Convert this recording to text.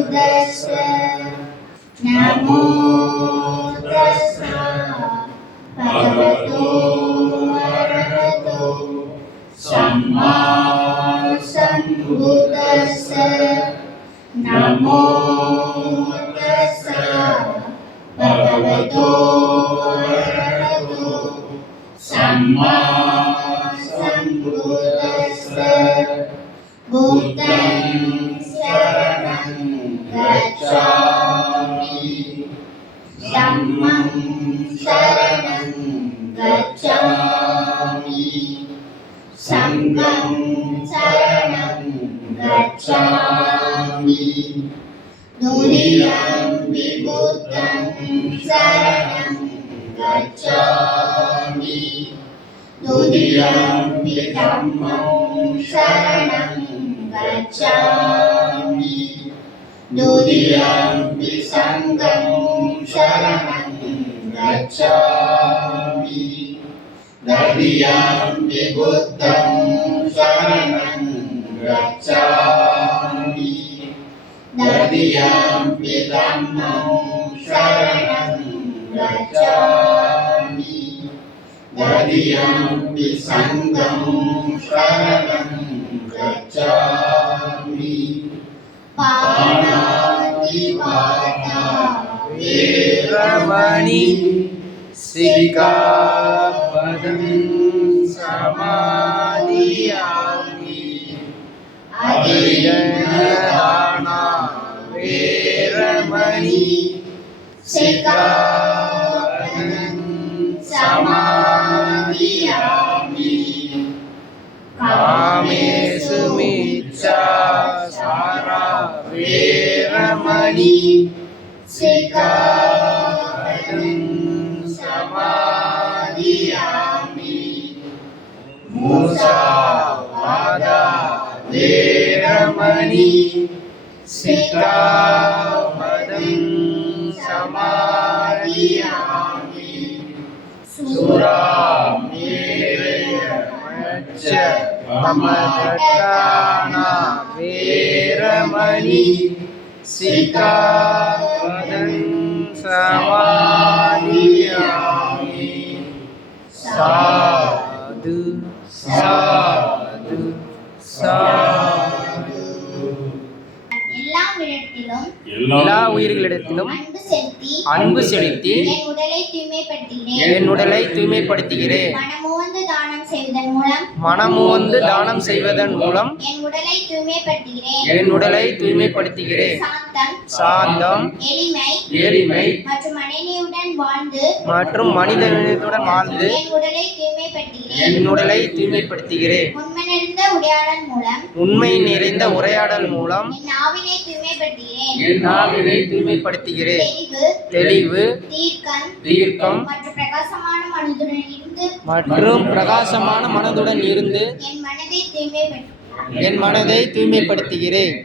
புத்தஸ்ஸ நமோ தஸ்ஸ பகவதோ அரஹதோ சம்மா சம்புத்தஸ்ஸ நமோ தஸ்ஸ பகவதோ அரஹதோ சம்மா சம்புத்தஸ்ஸ புத்தம் சரணம் கச்சாமி தம்மம் சரணம் கச்சாமி சங்கம் சரணம் கச்சாமி துரியம்பி புத்தம் சரணம் கச்சாமி துரியம்பி தம்மம் சரணம் கச்சாமி துரியம்பி சங்கம் சரணம் கச்சாமி தரியம்பி புத்தம் சரணம் கச்சாமி தரியம்பி தம்மம் சரணம் கச்சாமி தரியம்பி சங்கம் சரணம் கச்சாமி பாணாதிபாதா வேரமணி சிகாபதம் சமாதியாமி அதியதானா வேரமணி சிகாபதம் சமாதியாமி காமேஷு மிச்சாசாரா வேரமணி சிகாபதம் சமாதியாமி முசாவாதா வேரமணி சிகாபதம் சமாதியாமி சுராமேரய பமதட்டானா வேரமணி சிகாபதம் சமாதியாமி சாது சாது சாது. எல்லா உயிர்களிடத்திலும் அன்பு செலுத்தி என் உடலை தூய்மைப்படுத்துகிறேன். மனமுவந்து தானம் செய்வதன் மூலம் என் உடலை தூய்மைப்படுத்துகிறேன். சாந்தம், எளிமை மற்றும் மனிதனுடன் வாழ்ந்து என் உடலை தூய்மைப்படுத்துகிறேன். உண்மை நிறைந்த உரையாடல் மூலம் என் ஆவினை தூய்மைப்படுத்துகிறேன். தெளிவு, தீர்க்கம் மற்றும் பிரகாசமான மனதுடன் இருந்து என் மனதை தூய்மைப்படுத்துகிறேன்.